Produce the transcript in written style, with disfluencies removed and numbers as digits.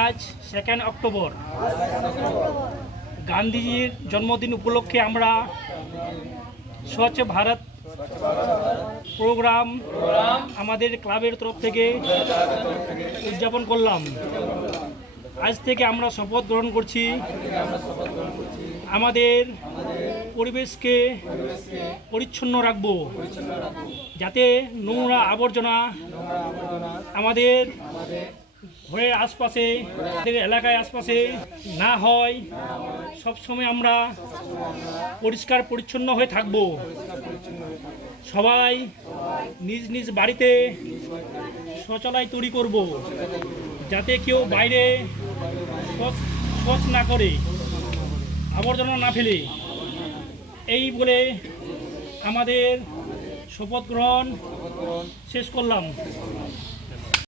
আজ 2 অক্টোবর গান্ধীজির জন্মদিন উপলক্ষে আমরা স্বচ্ছ ভারত প্রোগ্রাম আমাদের ক্লাবের তরফ থেকে উদযাপন করলাম। আজ থেকে আমরা শপথ গ্রহণ করছি আমাদের পরিবেশকে পরিচ্ছন্ন রাখব, যাতে নোংরা আবর্জনা আমাদের ঘরের আশপাশে, আমাদের এলাকায় আশপাশে না হয়। সবসময় আমরা পরিষ্কার পরিচ্ছন্ন হয়ে থাকব। সবাই নিজ নিজ বাড়িতে শৌচালয় তৈরি করব, যাতে কেউ বাইরে শৌচ না করে, আবর্জনা না ফেলে। এই বলে আমাদের শপথ গ্রহণ শেষ করলাম।